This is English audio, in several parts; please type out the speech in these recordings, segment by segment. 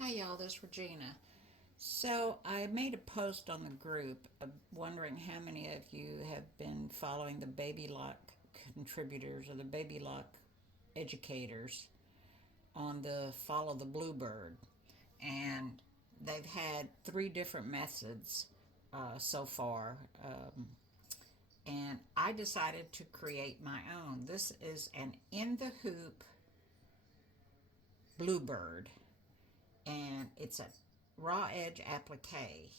Hi y'all, this is Regina. So I made a post on the group wondering how many of you have been following the Baby Lock contributors or the Baby Lock educators on the Follow the Bluebird. And they've had three different methods so far. And I decided to create my own. This is an in the hoop bluebird, and it's a raw edge applique,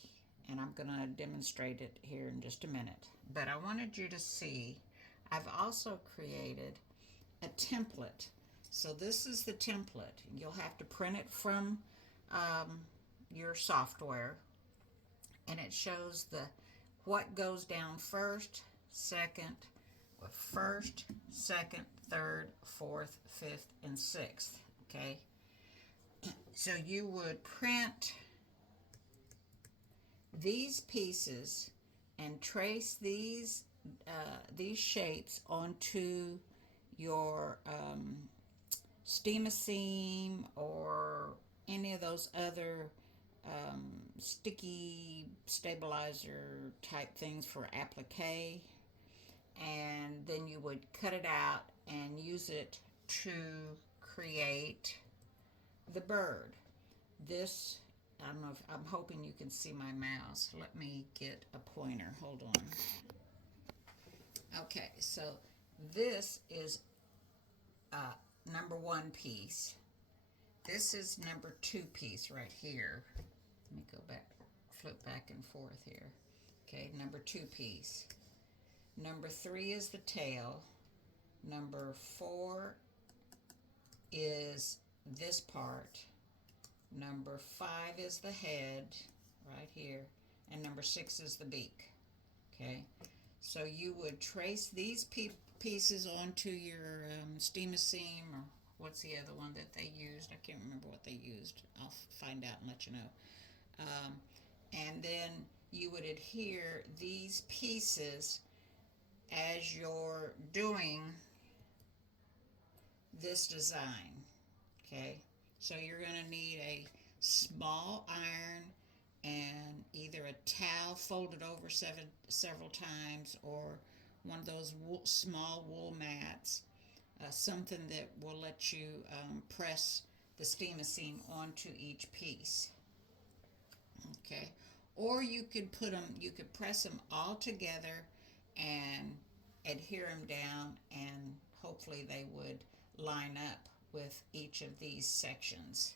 and I'm going to demonstrate it here in just a minute. But I wanted you to see I've also created a template. So this is the template. You'll have to print it from your software, and it shows the what goes down first, second, first, second, third, fourth, fifth, and sixth. Okay, so you would print these pieces and trace these shapes onto your steam or any of those other sticky stabilizer type things for applique, and then you would cut it out and use it to create the bird. This, I'm hoping you can see my mouse. Let me get a pointer. Hold on. Okay, so this is number one piece. This is number two piece right here. Let me go back, flip back and forth here. Okay, number two piece. Number three is the tail. Number four is this part. Number five is the head right here. And number six is the beak. Okay, so you would trace these pieces onto your steam seam, or what's the other one that they used? I can't remember what they used. I'll find out and let you know. And then you would adhere these pieces as you're doing this design. Okay, so you're going to need a small iron and either a towel folded over several times, or one of those small wool mats, something that will let you press the steam seam onto each piece. Okay, or you could press them all together and adhere them down, and hopefully they would line up with each of these sections.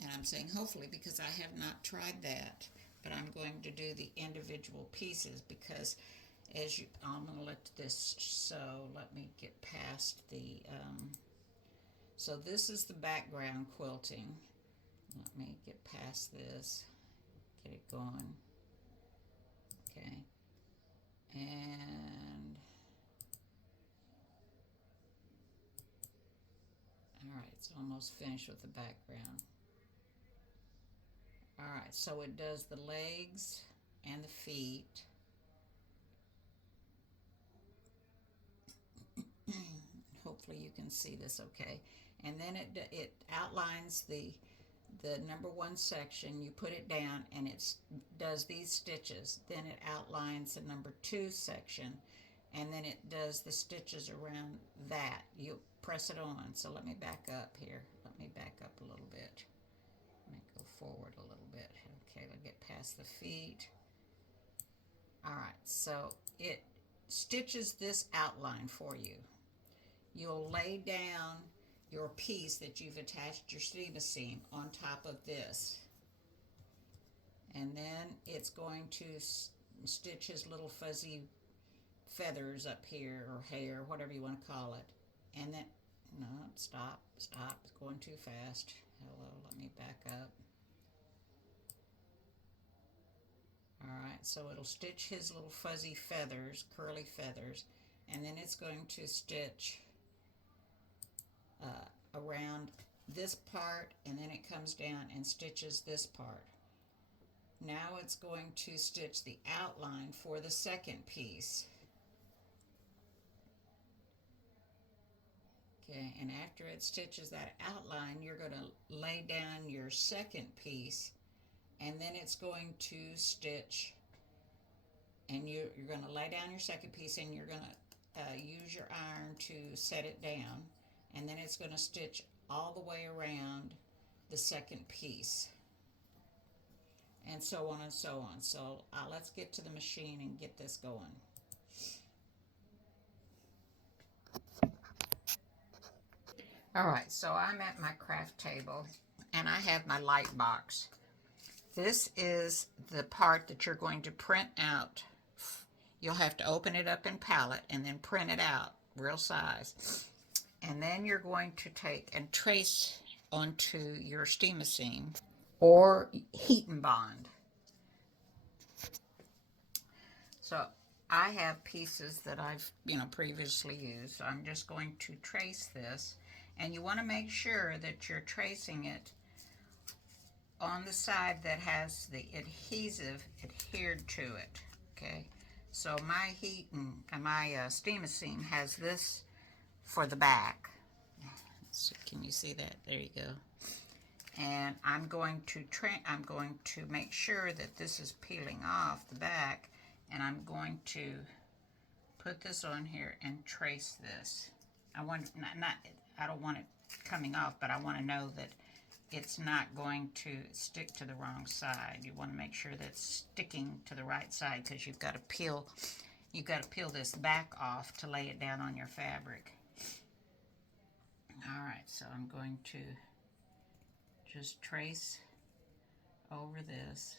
And I'm saying hopefully because I have not tried that, but I'm going to do the individual pieces because I'm going to let this sew. Let me get past the, so this is the background quilting. Let me get past this, get it going. Okay, and all right, it's almost finished with the background. All right, so it does the legs and the feet. Hopefully you can see this okay. And then it outlines the number one section. You put it down and it does these stitches. Then it outlines the number two section, and then it does the stitches around that. You press it on. So let me back up here. Let me back up a little bit. Let me go forward a little bit. Okay, let's get past the feet. All right, so it stitches this outline for you. You'll lay down your piece that you've attached your steam seam on top of this, and then it's going to stitch his little fuzzy feathers up here, or hair, whatever you want to call it. And then, no, stop, it's going too fast. Hello, let me back up. Alright, so it'll stitch his little fuzzy feathers, curly feathers, and then it's going to stitch around this part, and then it comes down and stitches this part. Now it's going to stitch the outline for the second piece. Okay, and after it stitches that outline, you're going to lay down your second piece, and then it's going to stitch, and you're going to lay down your second piece, and you're going to use your iron to set it down, and then it's going to stitch all the way around the second piece, and so on and so on. So let's get to the machine and get this going. All right, so I'm at my craft table, and I have my light box. This is the part that you're going to print out. You'll have to open it up in palette and then print it out real size. And then you're going to take and trace onto your steam or heat and bond. So I have pieces that I've previously used. So I'm just going to trace this, and you want to make sure that you're tracing it on the side that has the adhesive adhered to it. Okay, so my steam machine has this for the back. So can you see that? There you go. And I'm going to make sure that this is peeling off the back, and I'm going to put this on here and trace this. I don't want it coming off, but I want to know that it's not going to stick to the wrong side. You want to make sure that it's sticking to the right side, because you've got to peel this back off to lay it down on your fabric. All right, so I'm going to just trace over this.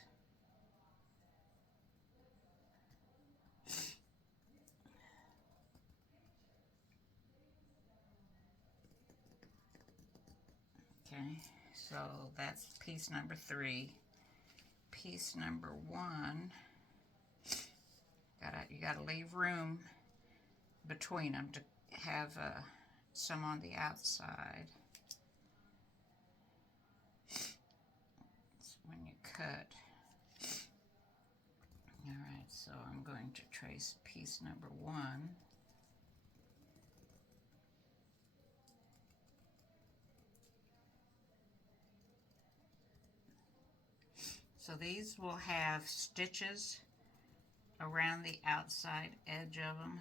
Okay, so that's piece number 3. Piece number 1, you gotta leave room between them to have some on the outside. So when you cut. All right, so I'm going to trace piece number 1. So these will have stitches around the outside edge of them.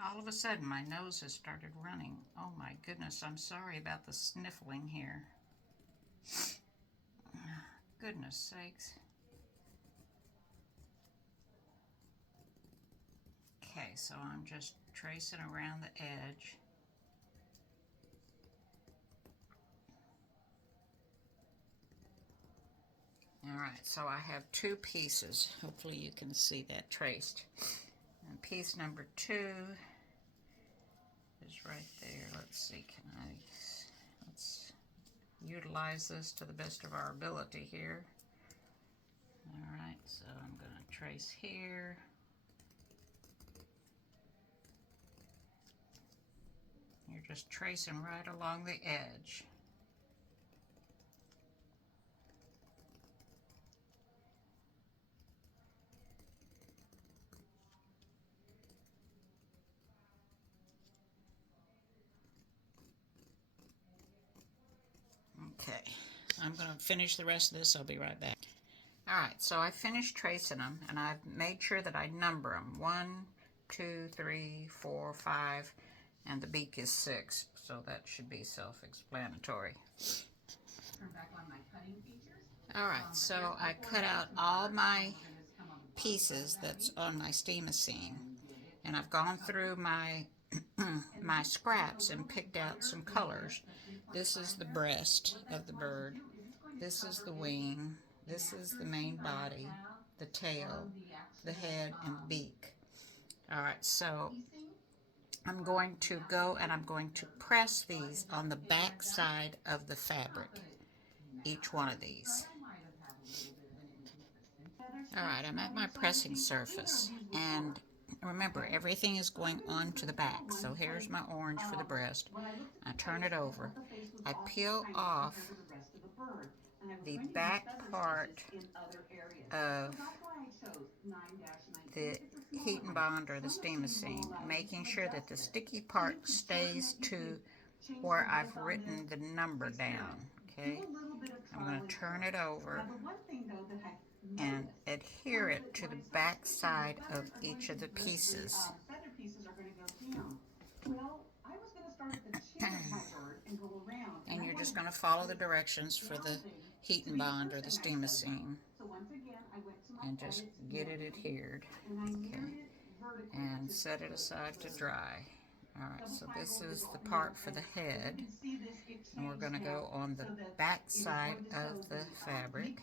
All of a sudden, my nose has started running. Oh my goodness, I'm sorry about the sniffling here. Goodness sakes. Okay, so I'm just tracing around the edge. All right, so I have 2 pieces. Hopefully you can see that traced. And piece number 2 is right there. Let's see, let's utilize this to the best of our ability here. All right, so I'm going to trace here. You're just tracing right along the edge. Okay, I'm going to finish the rest of this. I'll be right back. All right, so I finished tracing them, and I've made sure that I number them. 1, 2, 3, 4, 5, and the beak is 6, so that should be self-explanatory. Turn back on my cutting features. All right, so I cut out all my pieces that's on my steam machine, and I've gone through my my scraps and picked out some colors. This is the breast of the bird. This is the wing. This is the main body, the tail, the head, and the beak. All right, so I'm going to go and I'm going to press these on the back side of the fabric, each one of these. All right, I'm at my pressing surface, and remember, everything is going on to the back. So here's my orange for the breast. I turn it over. I peel off the back part of the heat and bond or the steamer seam, making sure that the sticky part stays to where I've written the number down. Okay, I'm going to turn it over and adhere it to the back side of each of the pieces. Feather pieces are going to go down. Well, I was going to start at the chin of my bird and go around. And you're just going to follow the directions for the heat and bond or the steamer seam. So once again, I went to my And just get it adhered. Okay. And set it aside to dry. Alright, so this is the part for the head. And we're going to go on the back side of the fabric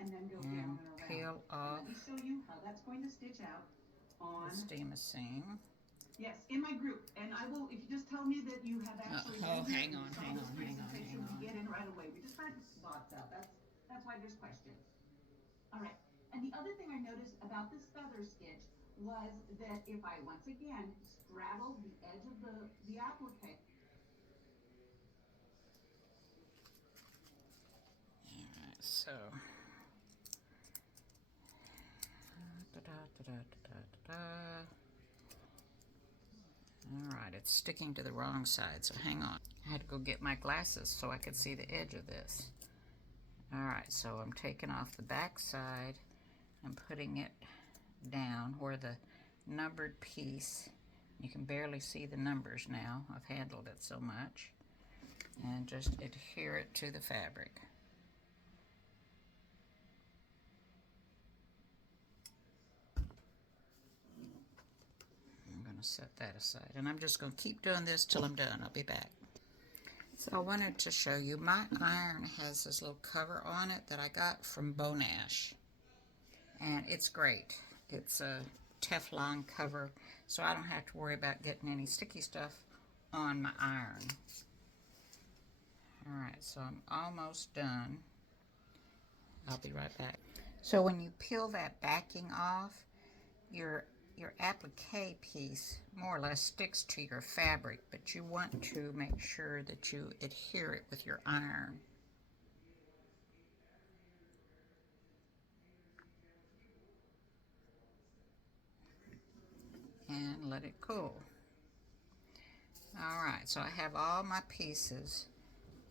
and peel off Let me show you how that's going to stitch out on the steamer seam. Yes, in my group, and I will. If you just tell me that you have actually. Hang on. We get in right away. We just started thoughts out. That's why there's questions. All right. And the other thing I noticed about this feather stitch was that if I once again straddle the edge of the applique. Alright, so Alright, it's sticking to the wrong side, so hang on. I had to go get my glasses so I could see the edge of this. Alright, so I'm taking off the back side and putting it down where the numbered piece, you can barely see the numbers now, I've handled it so much, and just adhere it to the fabric. I'm going to set that aside, and I'm just going to keep doing this till I'm done. I'll be back. So I wanted to show you, my iron has this little cover on it that I got from Bonash, and it's great. It's a Teflon cover, so I don't have to worry about getting any sticky stuff on my iron. Alright, so I'm almost done. I'll be right back. So when you peel that backing off, your applique piece more or less sticks to your fabric, but you want to make sure that you adhere it with your iron. And let it cool. Alright, so I have all my pieces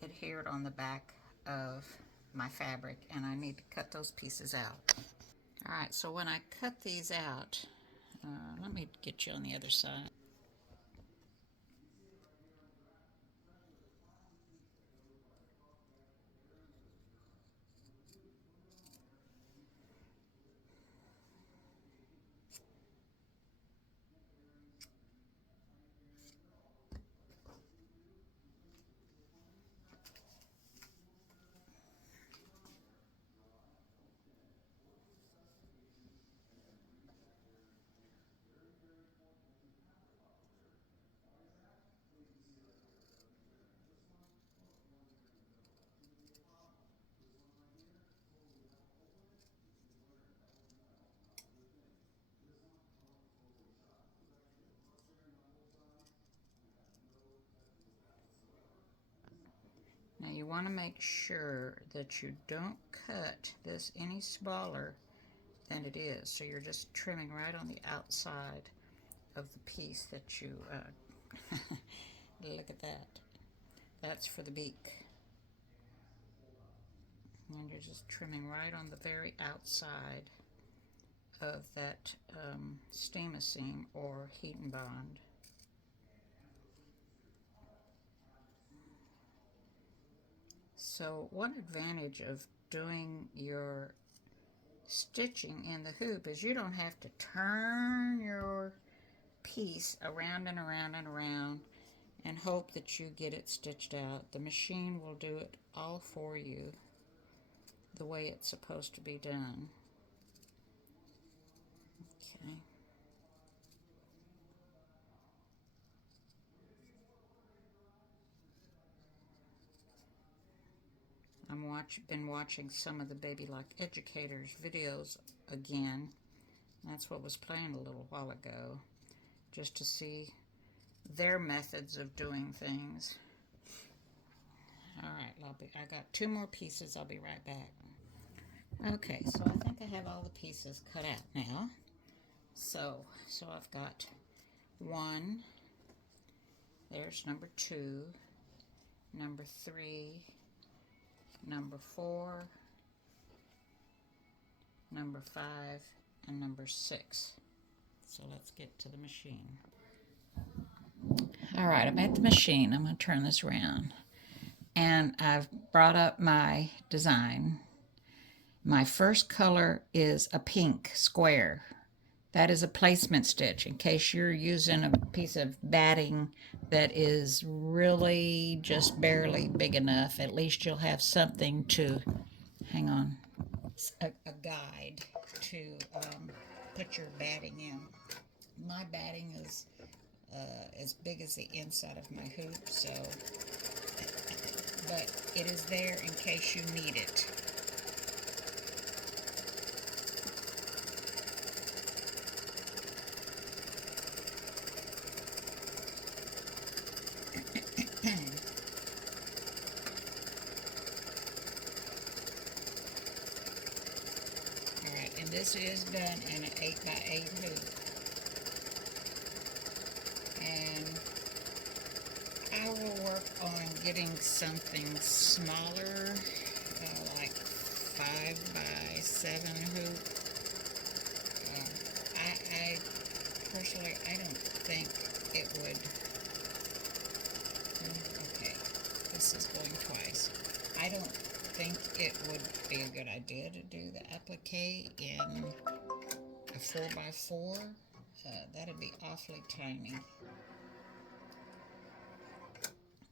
adhered on the back of my fabric, and I need to cut those pieces out. Alright, so when I cut these out, let me get you on the other side. Now you want to make sure that you don't cut this any smaller than it is. So you're just trimming right on the outside of the piece that you, look at that. That's for the beak. And you're just trimming right on the very outside of that steamer seam or heat and bond. So one advantage of doing your stitching in the hoop is you don't have to turn your piece around and around and around and hope that you get it stitched out. The machine will do it all for you the way it's supposed to be done. Okay. Been watching some of the Baby Lock Educators videos again. That's what was playing a little while ago, just to see their methods of doing things. Alright, I got 2 more pieces. I'll be right back. Okay, so I think I have all the pieces cut out now. So I've got 1, there's number 2, number 3, number 4, number 5, and number 6. So let's get to the machine. All right, I'm at the machine. I'm going to turn this around. And I've brought up my design. My first color is a pink square. That is a placement stitch in case you're using a piece of batting that is really just barely big enough. At least you'll have something to, hang on, a guide to put your batting in. My batting is as big as the inside of my hoop, so, but it is there in case you need it. Alright, and this is done in an 8x8 hoop. And I will work on getting something smaller, like 5x7 hoop. I personally, I don't think it would. Okay, this is going twice. I don't think it would be a good idea to do the applique in a 4x4. That'd be awfully tiny.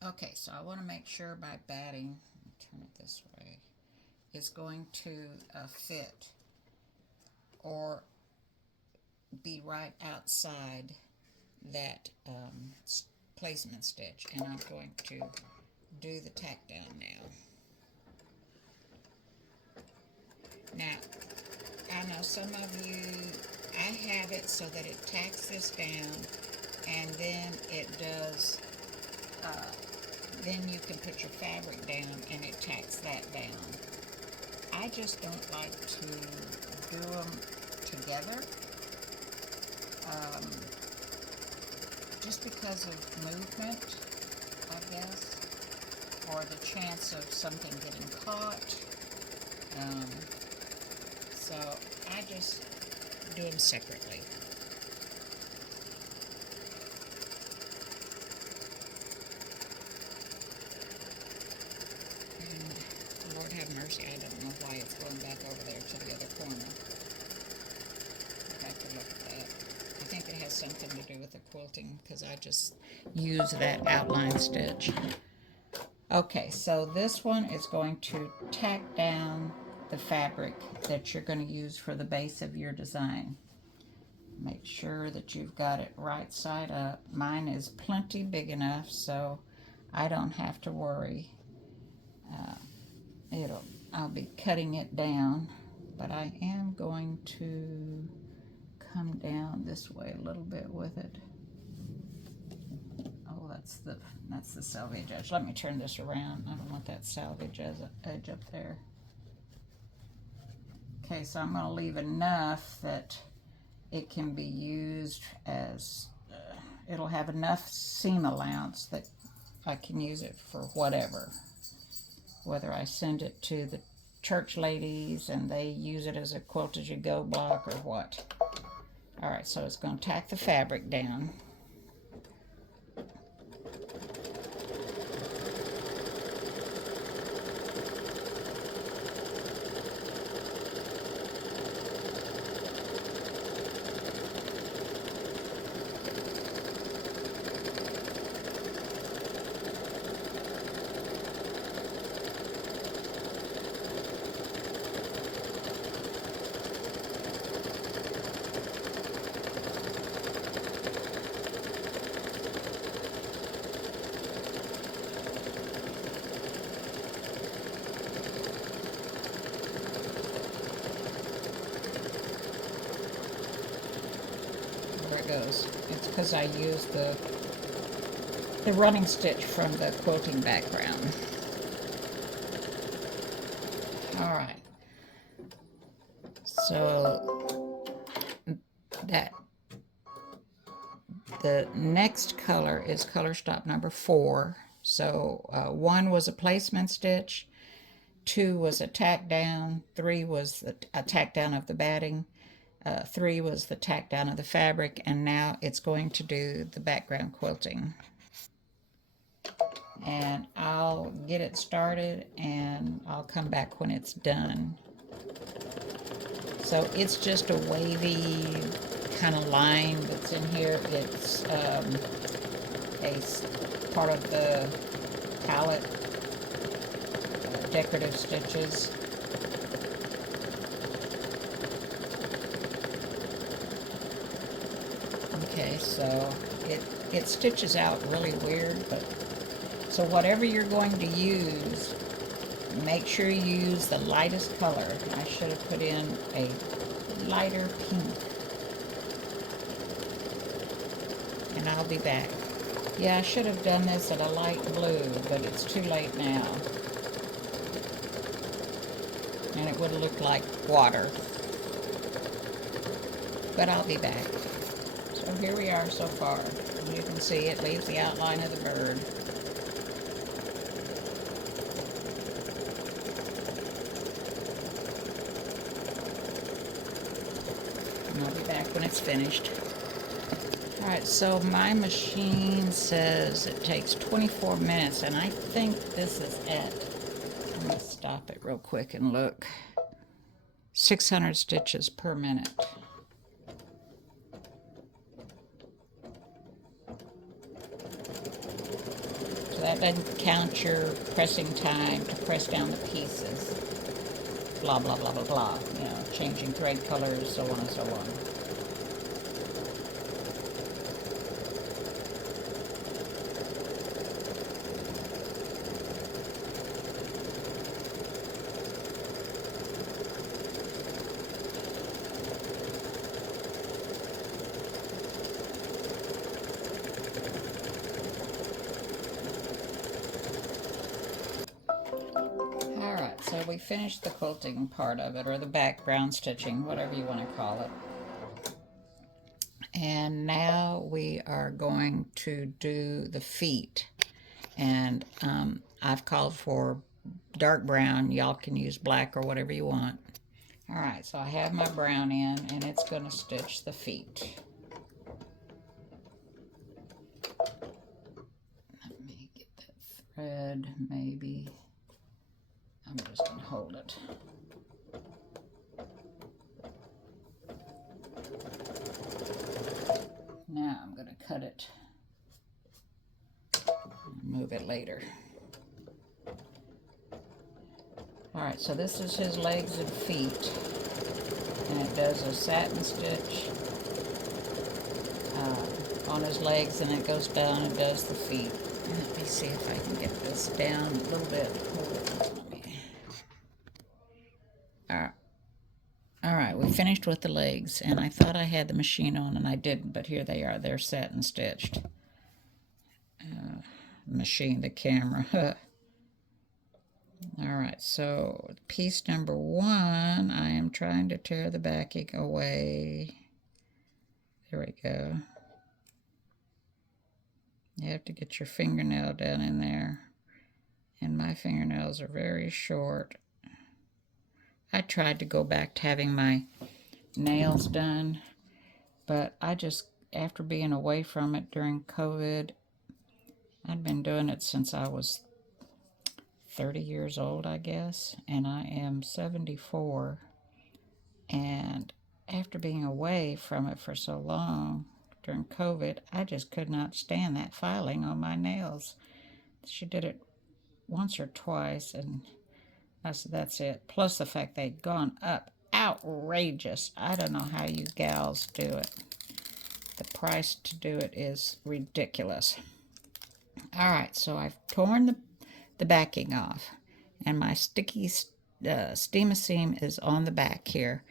Okay, so I want to make sure my batting, turn it this way, is going to fit or be right outside that placement stitch. And I'm going to do the tack down now. Now, I know some of you, I have it so that it tacks this down and then it does, then you can put your fabric down and it tacks that down. I just don't like to do them together, just because of movement, I guess, or the chance of something getting caught. So I just do them separately. And Lord have mercy, I don't know why it's going back over there to the other corner. I have to look at that. I think it has something to do with the quilting because I just use that outline stitch. Okay, so this one is going to tack down the fabric that you're going to use for the base of your design. Make sure that you've got it right side up. Mine is plenty big enough so I don't have to worry. I'll be cutting it down, but I am going to come down this way a little bit with it. Oh, that's the selvage edge. Let me turn this around. I don't want that selvage edge up there. Okay, so I'm going to leave enough that it can be used as, it'll have enough seam allowance that I can use it for whatever. Whether I send it to the church ladies and they use it as a quilt-as-you-go block or what. All right, so it's going to tack the fabric down. Goes. It's because I used the running stitch from the quilting background. All right. So that the next color is color stop number 4. So 1 was a placement stitch, 2 was a tack down, 3 was a tack down of the batting, 3 was the tack down of the fabric, and now it's going to do the background quilting. And I'll get it started and I'll come back when it's done. So it's just a wavy kind of line that's in here. It's a part of the palette, decorative stitches. Okay, so it stitches out really weird, but so whatever you're going to use, make sure you use the lightest color. I should have put in a lighter pink. And I'll be back. Yeah, I should have done this at a light blue, but it's too late now. And it would have looked like water. But I'll be back. So here we are so far. You can see it leaves the outline of the bird. And I'll be back when it's finished. Alright, so my machine says it takes 24 minutes, and I think this is at, I'm going to stop it real quick and look, 600 stitches per minute. So that doesn't count your pressing time to press down the pieces. Blah, blah, blah, blah, blah. You know, changing thread colors, so on and so on. Alright, so we finished the quilting part of it, or the background stitching, whatever you want to call it. And now we are going to do the feet. And I've called for dark brown. Y'all can use black or whatever you want. Alright, so I have my brown in, and it's going to stitch the feet. Let me get that thread, maybe. I'm just going to hold it. Now I'm going to cut it and move it later. Alright, so this is his legs and feet. And it does a satin stitch on his legs, and it goes down and does the feet. Let me see if I can get this down a little bit. Alright, we finished with the legs, and I thought I had the machine on, and I didn't, but here they are. They're satin stitched. Machine, the camera. Alright, so piece number 1, I am trying to tear the backing away. There we go. You have to get your fingernail down in there. And my fingernails are very short. I tried to go back to having my nails done, but I just, after being away from it during COVID, I'd been doing it since I was 30 years old, I guess, and I am 74. And after being away from it for so long during COVID, I just could not stand that filing on my nails. She did it once or twice, and I said, that's it. Plus the fact they'd gone up. Outrageous. I don't know how you gals do it. The price to do it is ridiculous. Alright, so I've torn the backing off, and my sticky steam-a-seam is on the back here.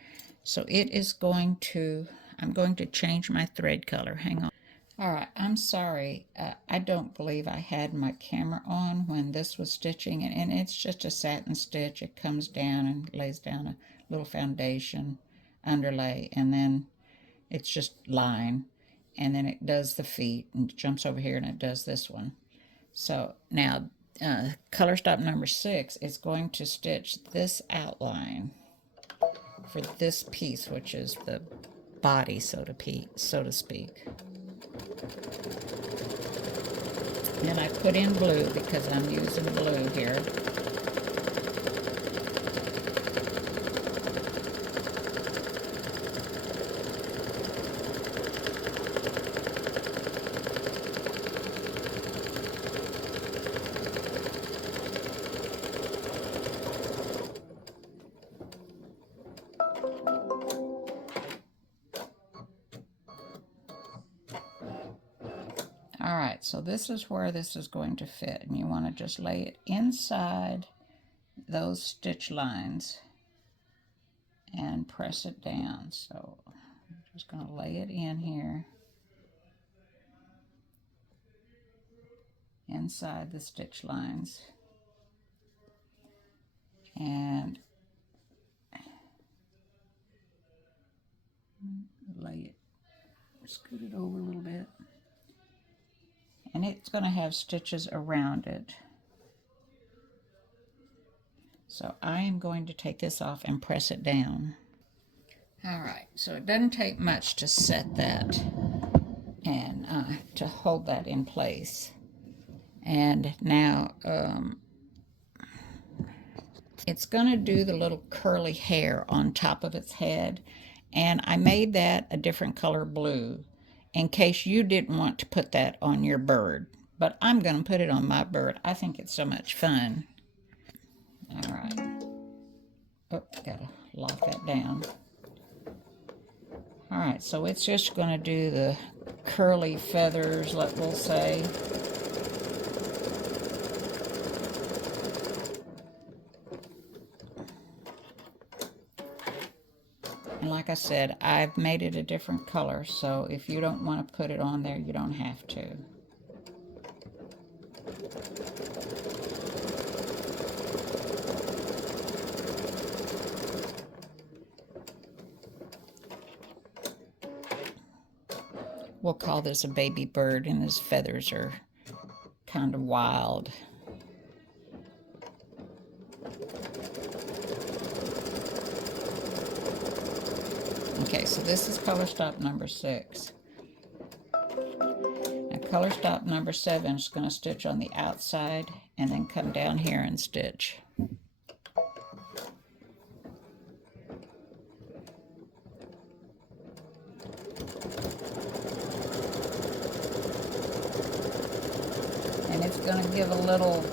So it is going to, I'm going to change my thread color. Hang on. Alright, I'm sorry. I don't believe I had my camera on when this was stitching, and it's just a satin stitch. It comes down and lays down a little foundation underlay, and then it's just line. and then it does the feet, and it jumps over here and it does this one. So now color stop number 6 is going to stitch this outline for this piece, which is the body, so to speak. And I put in blue because I'm using blue here. Alright, so this is where this is going to fit, and you want to just lay it inside those stitch lines and press it down. So I'm just going to lay it in here inside the stitch lines and lay it, scoot it over a little bit. And it's going to have stitches around it. So I am going to take this off and press it down. Alright, so it doesn't take much to set that and to hold that in place. And now it's going to do the little curly hair on top of its head. And I made that a different color blue in case you didn't want to put that on your bird. But I'm going to put it on my bird. I think it's so much fun. All right. Oh, gotta lock that down. All right, so it's just going to do the curly feathers, we'll say. And like I said, I've made it a different color, so if you don't want to put it on there, you don't have to. We'll call this a baby bird, and his feathers are kind of wild. Okay, so this is color stop number 6. Now color stop number 7 is going to stitch on the outside and then come down here and stitch. And it's going to give a little,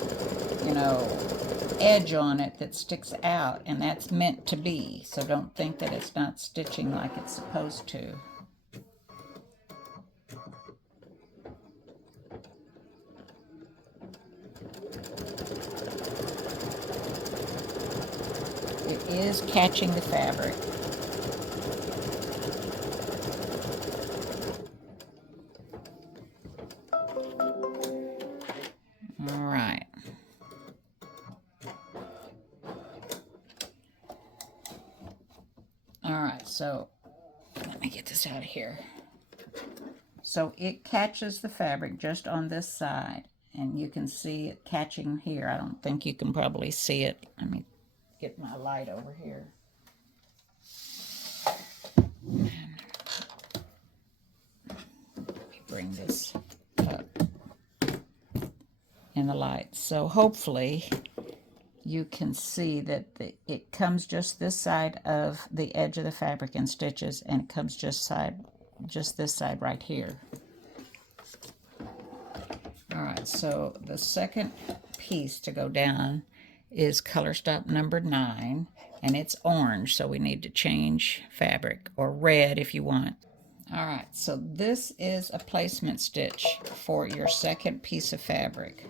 edge on it that sticks out, and that's meant to be, so don't think that it's not stitching like it's supposed to. It is catching the fabric. All right. Alright, so let me get this out of here. So it catches the fabric just on this side, and you can see it catching here. I don't think you can probably see it. Let me get my light over here. Let me bring this up in the light. So hopefully you can see that it comes just this side of the edge of the fabric and stitches, and it comes just this side right here. All right, so the second piece to go down is color stop number 9, and it's orange, so we need to change fabric, or red if you want. All right, so this is a placement stitch for your second piece of fabric.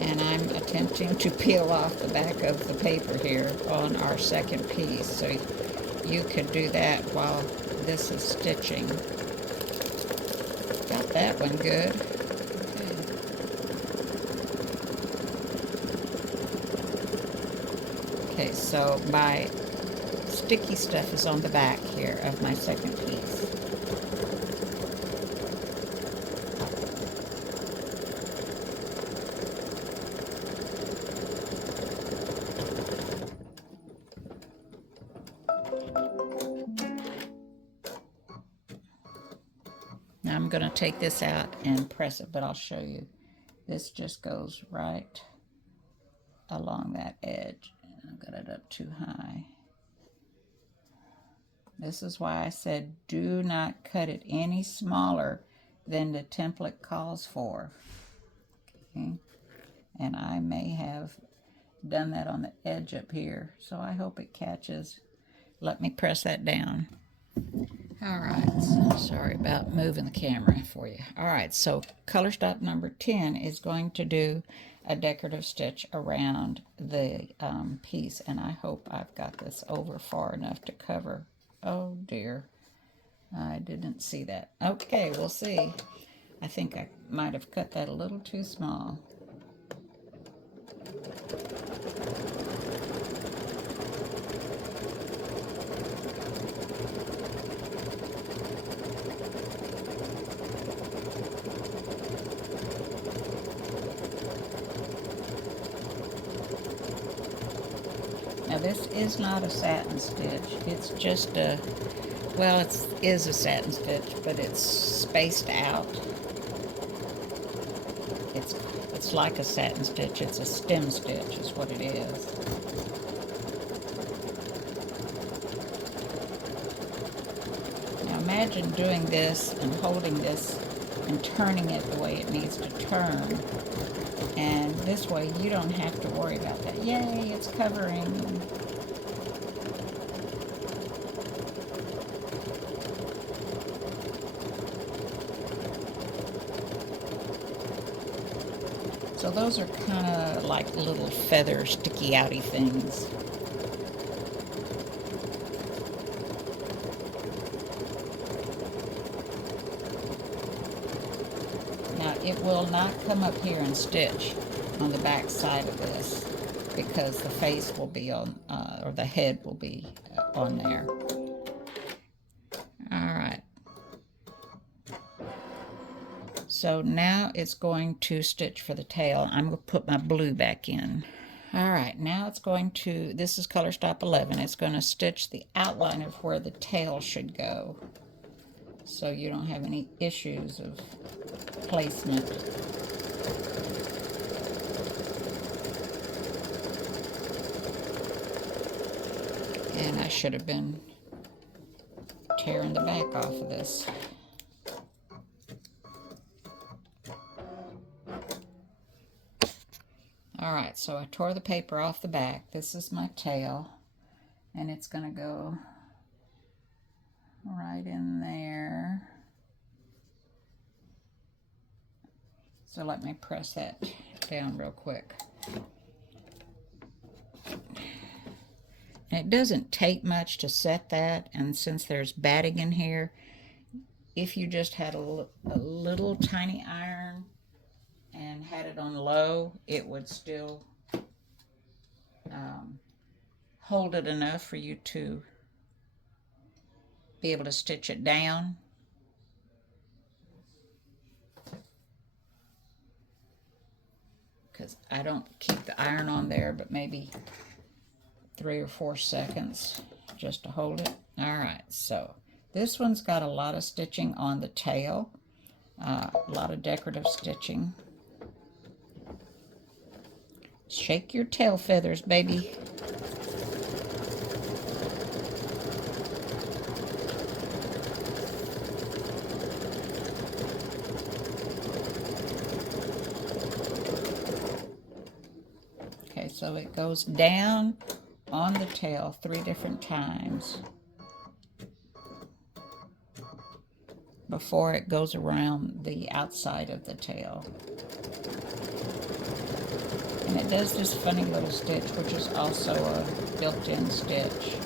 And I'm attempting to peel off the back of the paper here on our second piece, so you could do that while this is stitching. Got that one good. Okay, so my sticky stuff is on the back here of my second piece. Now I'm going to take this out and press it, but I'll show you. This just goes right along that edge. I got it up too high. This is why I said do not cut it any smaller than the template calls for. Okay. And I may have done that on the edge up here, so I hope it catches. Let me press that down. All right, sorry about moving the camera for you. All right, so color stop number 10 is going to do a decorative stitch around the piece, and I hope I've got this over far enough to cover. Oh dear, I didn't see that. Okay, we'll see. I think I might have cut that a little too small. Now this is not a satin stitch, it's just a, well, it is a satin stitch, but it's spaced out. It's like a satin stitch, it's a stem stitch is what it is. Now imagine doing this and holding this and turning it the way it needs to turn. And this way you don't have to worry about that. Yay, it's covering. So those are kind of like little feather sticky outy things. Now it will not come up here and stitch on the back side of this because the face will be on, or the head will be on there. All right. So now it's going to stitch for the tail. I'm going to put my blue back in. All right, now it's going to, this is color stop 11. It's going to stitch the outline of where the tail should go, so you don't have any issues of placement. And I should have been tearing the back off of this. All right, so I tore the paper off the back. This is my tail, and it's going to go right in there. So let me press that down real quick. And it doesn't take much to set that, and since there's batting in here, if you just had a little tiny iron and had it on low, it would still hold it enough for you to be able to stitch it down. Because I don't keep the iron on there, but maybe 3 or 4 seconds just to hold it. All right, so this one's got a lot of stitching on the tail, a lot of decorative stitching. Shake your tail feathers, baby. Okay, so it goes down on the tail 3 different times before it goes around the outside of the tail. And it does this funny little stitch, which is also a built-in stitch.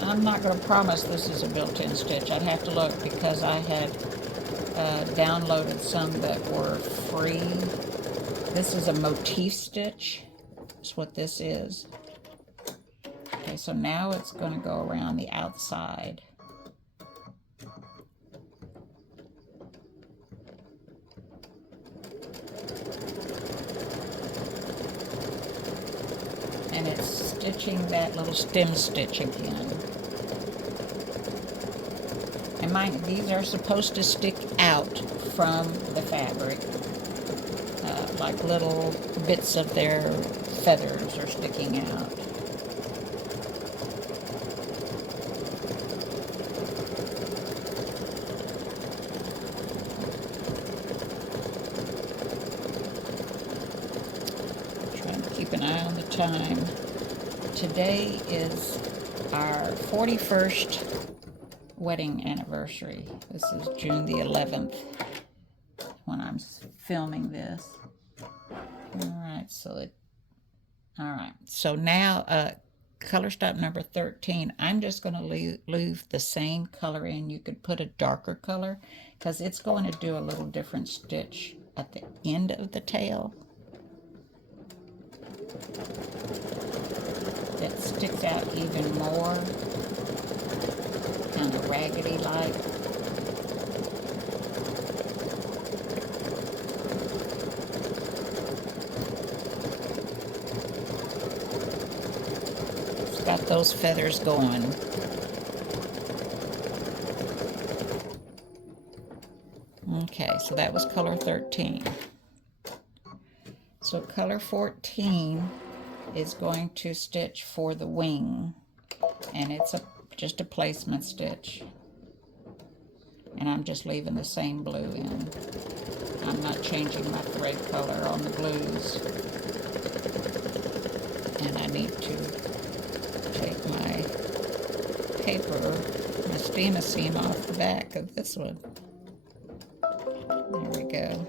I'm not going to promise this is a built-in stitch. I'd have to look, because I had downloaded some that were free. This is a motif stitch. That's what this is. Okay, so now it's going to go around the outside. And it's stitching that little stem stitch again. And mind, these are supposed to stick out from the fabric. Like little bits of their feathers are sticking out. Trying to keep an eye on the time. Today is our 41st wedding anniversary. This is June the 11th when I'm filming this. Alright, so now color stop number 13. I'm just going to leave the same color in. You could put a darker color because it's going to do a little different stitch at the end of the tail. That sticks out even more, kind of raggedy like. It's got those feathers going. Okay, so that was color 13. So color 14 is going to stitch for the wing, and it's just a placement stitch, and I'm just leaving the same blue in. I'm not changing my thread color on the blues, and I need to take my paper, my stema seam off the back of this one. There we go.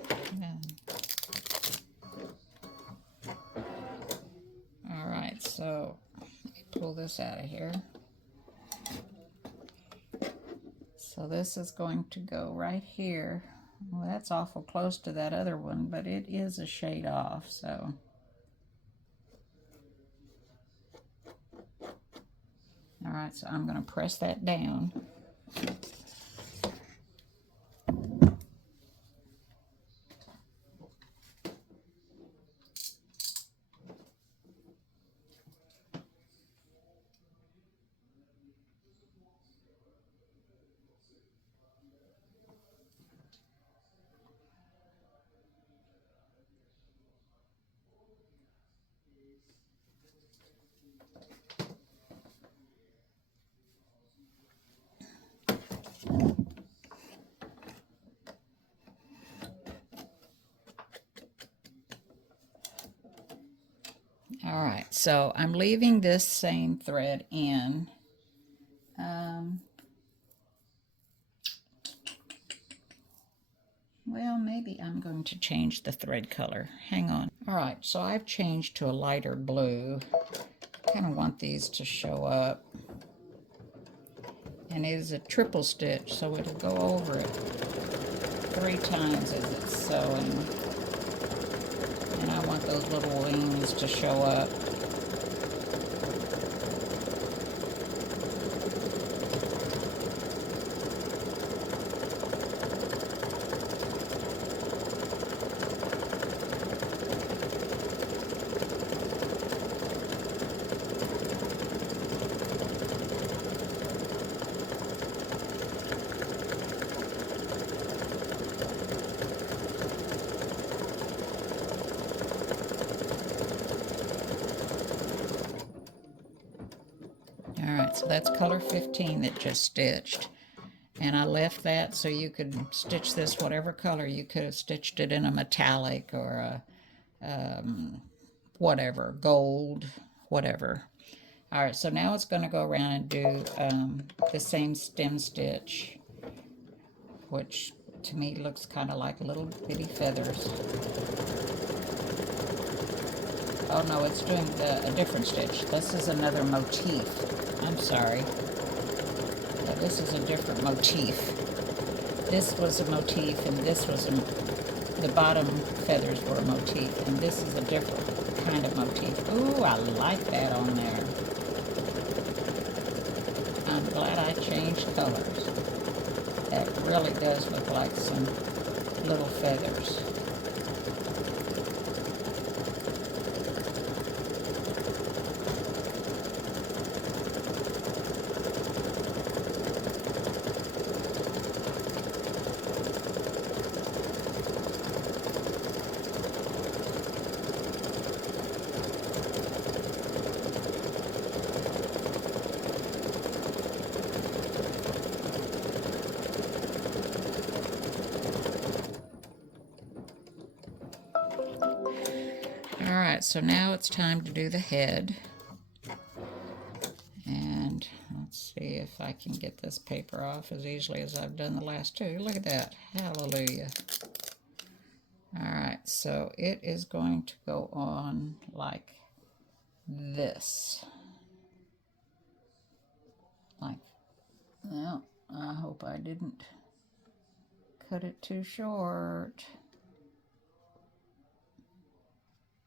Alright, so let me pull this out of here. So this is going to go right here. Well, that's awful close to that other one, but it is a shade off, so. Alright, so I'm going to press that down. Alright, so I'm leaving this same thread in. Well, maybe I'm going to change the thread color. Hang on. Alright, so I've changed to a lighter blue. I kind of want these to show up. And it is a triple stitch, so it'll go over it 3 times as it's sewing. And I want those little wings to show up. Alright, so that's color 15 that just stitched. And I left that so you could stitch this whatever color. You could have stitched it in a metallic or a whatever, gold, whatever. Alright, so now it's going to go around and do the same stem stitch, which to me looks kind of like little bitty feathers. Oh no, it's doing a different stitch. This is another motif. I'm sorry. Yeah, this is a different motif. this was a motif, and this was the bottom feathers were a motif, and this is a different kind of motif. Ooh, I like that on there. I'm glad I changed colors. That really does look like some little feathers. Alright, so now it's time to do the head. And let's see if I can get this paper off as easily as I've done the last two. Look at that. Hallelujah. Alright, so it is going to go on like this. Like, well, I hope I didn't cut it too short.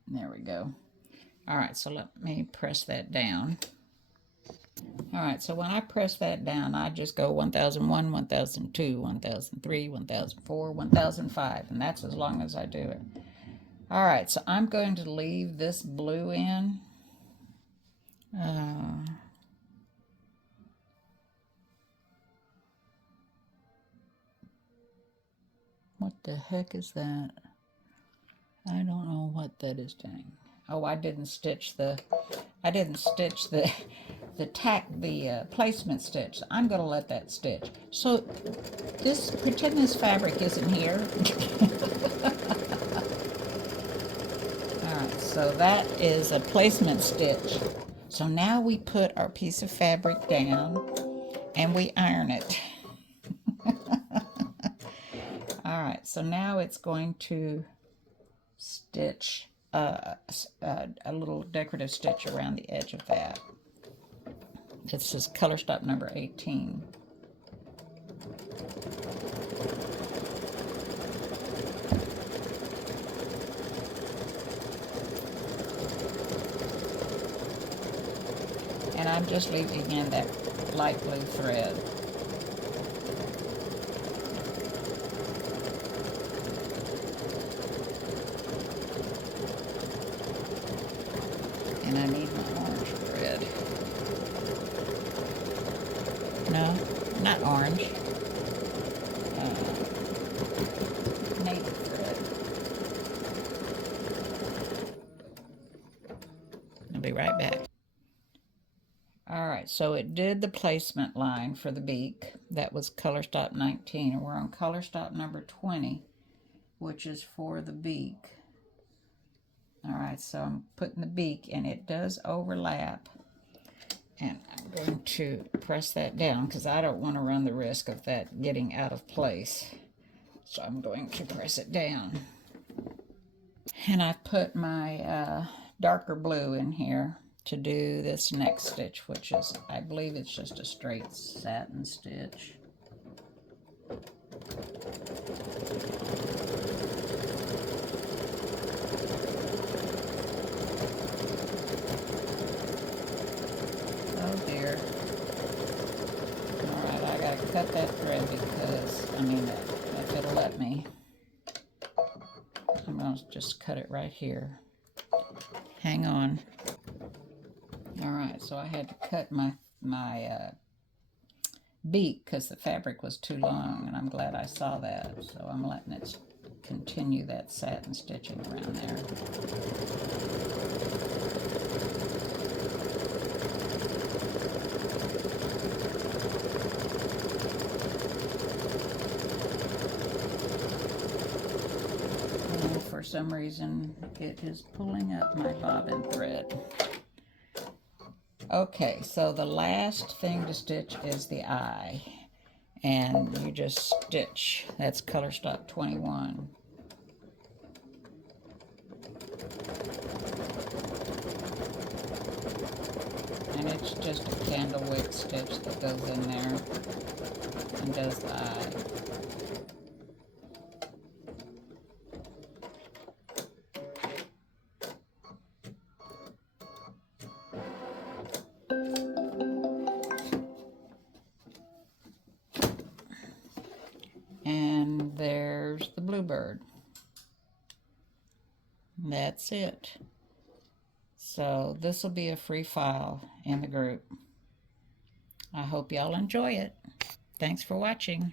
There we go. Alright, so let me press that down. Alright, so when I press that down, I just go 1001, 1002, 1003, 1004, 1005, and that's as long as I do it. Alright, so I'm going to leave this blue in. What the heck is that? I don't know what that is doing. Oh, I didn't stitch the placement stitch. I'm going to let that stitch. So pretend this fabric isn't here. Alright, so that is a placement stitch. So now we put our piece of fabric down and we iron it. Alright, so now it's going to stitch a little decorative stitch around the edge of that. This is color stop number 18. And I'm just leaving in that light blue thread. And I need my orange thread. No, not orange. Navy thread. I'll be right back. Alright, so it did the placement line for the beak. That was color stop 19. And we're on color stop number 20, which is for the beak. Alright, so I'm putting the beak, and it does overlap. And I'm going to press that down because I don't want to run the risk of that getting out of place. So I'm going to press it down. And I've put my darker blue in here to do this next stitch, which is, I believe it's just a straight satin stitch. Oh dear. Alright, I gotta cut that thread because, if it'll let me, I'm gonna just cut it right here. Hang on. Alright, so I had to cut my beak because the fabric was too long, and I'm glad I saw that. So I'm letting it continue that satin stitching around there. And for some reason, it is pulling up my bobbin thread. Okay, so the last thing to stitch is the eye, and you just stitch. That's color stop 21. And it's just a candle wick stitch that goes in there and does the eye. And there's the bluebird. That's it. So this will be a free file in the group. I hope y'all enjoy it. Thanks for watching.